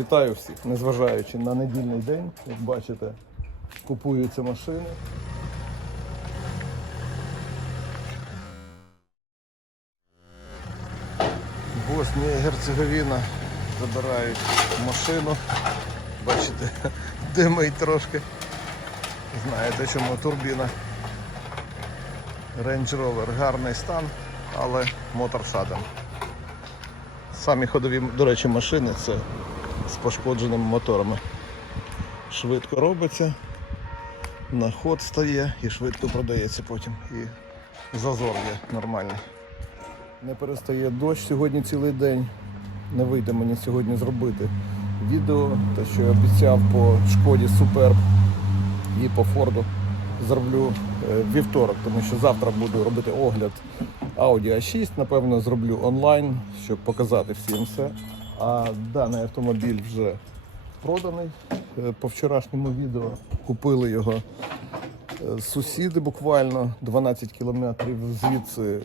Вітаю всіх, незважаючи на недільний день, як бачите, купуються машини. Боснія і Герцеговіна забирають машину. Бачите, димить трошки. Знаєте, чому турбіна. Range Rover гарний стан, але мотор шатен. Самі ходові, до речі, машини це з пошкодженими моторами. Швидко робиться, на ход стає і швидко продається потім. І зазор є нормальний. Не перестає дощ сьогодні цілий день. Не вийде мені сьогодні зробити відео, те, що я обіцяв по шкоді Суперб і по Форду зроблю е, вівторок, тому що завтра буду робити огляд Audi A6, напевно, зроблю онлайн, щоб показати всім все. А даний автомобіль вже проданий е, по вчорашньому відео. Купили його е, сусіди буквально 12 кілометрів звідси.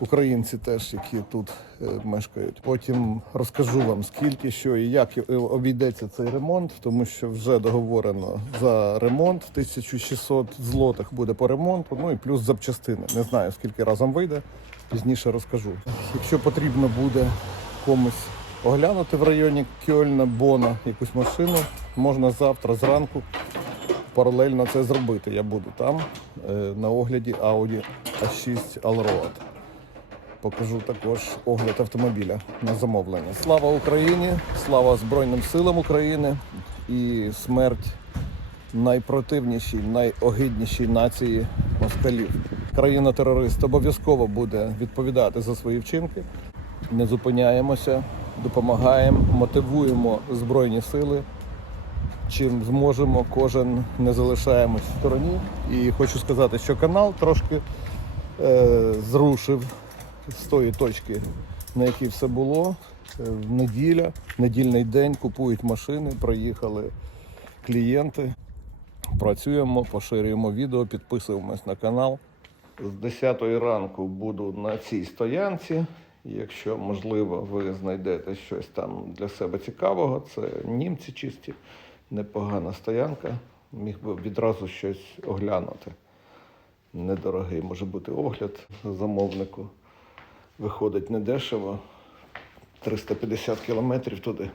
Українці теж, які тут е, мешкають. Потім розкажу вам скільки, що і як обійдеться цей ремонт, тому що вже договорено за ремонт 1600 злотих буде по ремонту. Ну і плюс запчастини. Не знаю скільки разом вийде. Пізніше розкажу. Якщо потрібно буде комусь оглянути в районі Кьольна, Бона якусь машину, можна завтра зранку паралельно це зробити. Я буду там е, на огляді Audi A6 Allroad. Покажу також огляд автомобіля на замовлення. Слава Україні! Слава Збройним силам України і смерть найпротивнішій, найогиднішій нації москалів. Країна-терорист обов'язково буде відповідати за свої вчинки. Не зупиняємося, допомагаємо, мотивуємо збройні сили. Чим зможемо, кожен не залишаємось в стороні. І хочу сказати, що канал трошки е, зрушив з тої точки, на якій все було. Е, Неділя, недільний день, купують машини, проїхали клієнти. Працюємо, поширюємо відео, підписуємось на канал. З 10 ранку буду на цій стоянці. Якщо можливо, ви знайдете щось там для себе цікавого, це німці чисті, непогана стоянка. Міг би відразу щось оглянути. Недорогий може бути огляд замовнику. Виходить недешево. 350 кілометрів туди.